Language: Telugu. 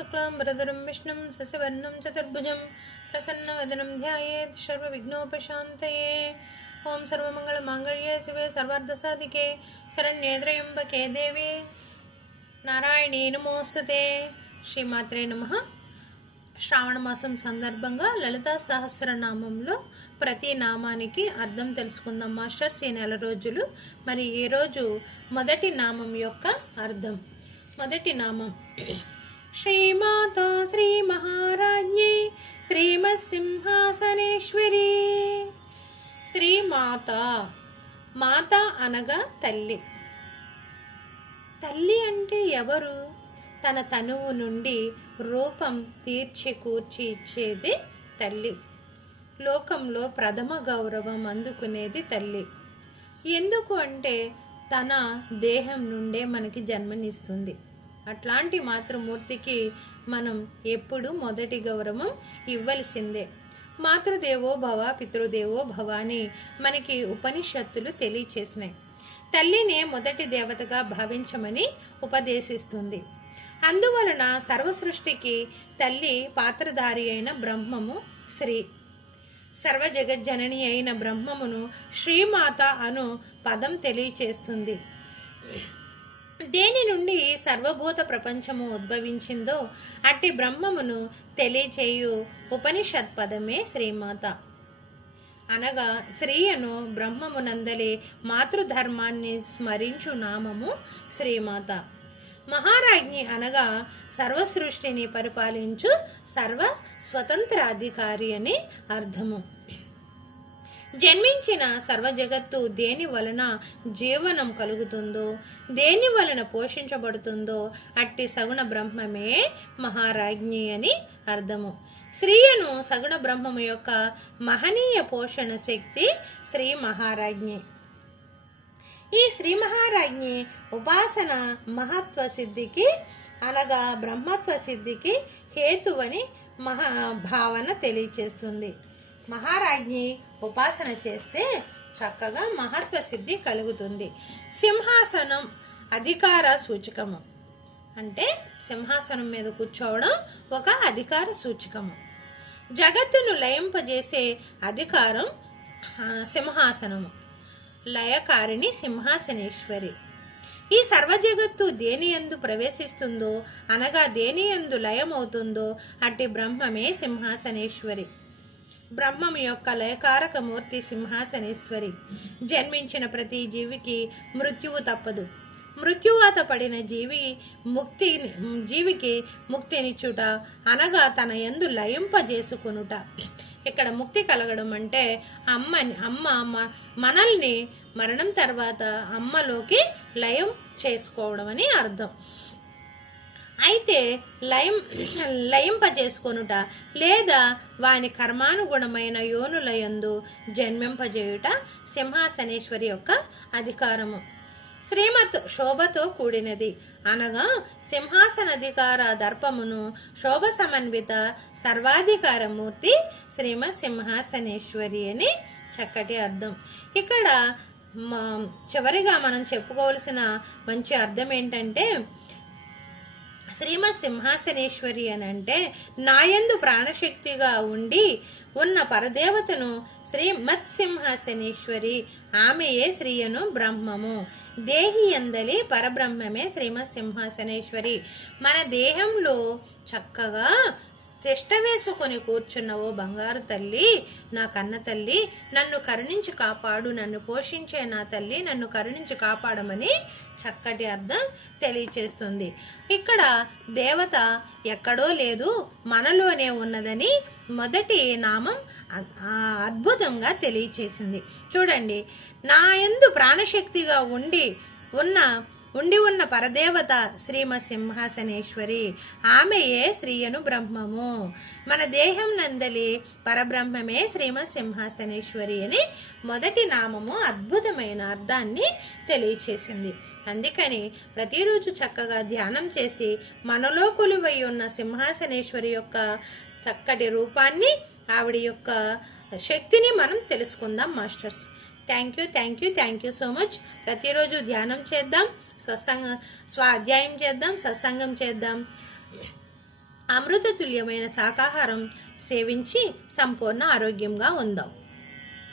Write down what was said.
शुक्लांबरधरं विष्णुं शशिवर्णं चतुर्भुजं प्रसन्नवदनं ध्यायेत् सर्वविघ्नोपशान्तये। ओं सर्वमंगलमांगल्ये शिवे सर्वार्थसाधिके शरण्ये त्र्यंबके देवी నారాయణీ నమోస్తుతే. శ్రీమాత్రే నమః. శ్రావణ మాసం సందర్భంగా లలితా సహస్రనామంలో ప్రతి నామానికి అర్థం తెలుసుకుందాం మాస్టర్స్ ఈ నెల రోజులు. మరి ఈరోజు మొదటి నామం యొక్క అర్థం. మొదటి నామం శ్రీమాత శ్రీ మహారాజ్ఞి శ్రీమత్సింహాసనేశ్వరి. శ్రీమాత, మాత అనగా తల్లి. తల్లి అంటే ఎవరు? తన తనువు నుండి రూపం తీర్చి కూర్చి ఇచ్చేది తల్లి. లోకంలో ప్రథమ గౌరవం అందుకునేది తల్లి. ఎందుకు అంటే తన దేహం నుండే మనకి జన్మనిస్తుంది. అట్లాంటి మాతృమూర్తికి మనం ఎప్పుడు మొదటి గౌరవం ఇవ్వలసిందే. మాతృదేవో భవ పితృదేవో భవ అని మనకి ఉపనిషత్తులు తెలియచేసినాయి. తల్లినే మొదటి దేవతగా భావించమని ఉపదేశిస్తుంది. అందువలన సర్వసృష్టికి తల్లి పాత్రధారి అయిన బ్రహ్మము శ్రీ. సర్వ జగజ్జనని అయిన బ్రహ్మమును శ్రీమాత అను పదం తెలియచేస్తుంది. దేని నుండి సర్వభూత ప్రపంచము ఉద్భవించిందో అట్టి బ్రహ్మమును తెలియచేయు ఉపనిషత్ పదమే శ్రీమాత. అనగా శ్రీయను బ్రహ్మమునందలి మాతృధర్మాన్ని స్మరించు నామము శ్రీమాత. మహారాజ్ఞి అనగా సర్వసృష్టిని పరిపాలించు సర్వ స్వతంత్రాధికారి అని అర్థము. జన్మించిన సర్వ జగత్తు దేని వలన జీవనం కలుగుతుందో, దేని వలన పోషించబడుతుందో అట్టి సగుణ బ్రహ్మమే మహారాజ్ఞి అని అర్థము. శ్రీయను సగుణ బ్రహ్మము యొక్క మహనీయ పోషణ శక్తి శ్రీ మహారాజ్ఞి. ఈ శ్రీ మహారాజ్ఞి ఉపాసన మహత్వ సిద్ధికి అనగా బ్రహ్మత్వ సిద్ధికి హేతువని భావన తెలియచేస్తుంది. మహారాజ్ఞి ఉపాసన చేస్తే చక్కగా మహత్వ సిద్ధి కలుగుతుంది. సింహాసనం అధికార సూచకము. అంటే సింహాసనం మీద కూర్చోవడం ఒక అధికార సూచకము. జగత్తును లయింపజేసే అధికారం సింహాసనము. లయకారిణి సింహాసనేశ్వరి. ఈ సర్వజగత్తు దేని యందు ప్రవేశిస్తుందో అనగా దేని యందు లయమవుతుందో అట్టి బ్రహ్మమే సింహాసనేశ్వరి. బ్రహ్మం యొక్క లయకారక మూర్తి సింహాసనేశ్వరి. జన్మించిన ప్రతి జీవికి మృత్యువు తప్పదు. మృత్యువాత పడిన జీవికి ముక్తినిచ్చుట అనగా తన యందు లయింపజేసుకొనుట. ఇక్కడ ముక్తి కలగడం అంటే అమ్మ మనల్ని మరణం తర్వాత అమ్మలోకి లయం చేసుకోవడం అని అర్థం. అయితే లయింపజేసుకొనుట లేదా వాని కర్మానుగుణమైన యోనులయందు జన్మింపజేయుట సింహాసనేశ్వరి యొక్క అధికారము. శ్రీమత్ శోభతో కూడినది అనగా సింహాసనాధికార దర్పమును శోభ సమన్విత సర్వాధికారమూర్తి శ్రీమత్ సింహాసనేశ్వరి అని చక్కటి అర్థం. ఇక్కడ చివరిగా మనం చెప్పుకోవాల్సిన మంచి అర్థం ఏంటంటే శ్రీమత్ సింహాసనేశ్వరి అని అంటే నాయందు ప్రాణశక్తిగా ఉండి ఉన్న పరదేవతను శ్రీమత్ సింహాసనేశ్వరి. ఆమెయే శ్రీయను బ్రహ్మము. దేహి అందలి పరబ్రహ్మమే శ్రీమత్ సింహాసనేశ్వరి. మన దేహంలో చక్కగా తిష్ట వేసుకొని కూర్చున్న ఓ బంగారు తల్లి, నా కన్న తల్లి, నన్ను కరుణించి కాపాడు, నన్ను పోషించే నా తల్లి, నన్ను కరుణించి కాపాడమని చక్కటి అర్థం తెలియచేస్తుంది. ఇక్కడ దేవత ఎక్కడో లేదు, మనలోనే ఉన్నదని మొదటి నామం అద్భుతంగా తెలియచేసింది. చూడండి, నా యందు ప్రాణశక్తిగా ఉండి ఉన్న పరదేవత శ్రీమత్ సింహాసనేశ్వరి. ఆమెయే శ్రీయను బ్రహ్మము. మన దేహం నందలి పరబ్రహ్మమే శ్రీమత్ సింహాసనేశ్వరి అని మొదటి నామము అద్భుతమైన అర్థాన్ని తెలియచేసింది. అందుకని ప్రతిరోజు చక్కగా ధ్యానం చేసి మనలో కొలువై ఉన్న సింహాసనేశ్వరి యొక్క చక్కటి రూపాన్ని, ఆవిడ యొక్క శక్తిని మనం తెలుసుకుందాం masters. Thank you so much. ప్రతిరోజు ధ్యానం చేద్దాం, స్వాధ్యాయం చేద్దాం, సత్సంగం చేద్దాం. అమృతతుల్యమైన శాకాహారం సేవించి సంపూర్ణ ఆరోగ్యంగా ఉందాం.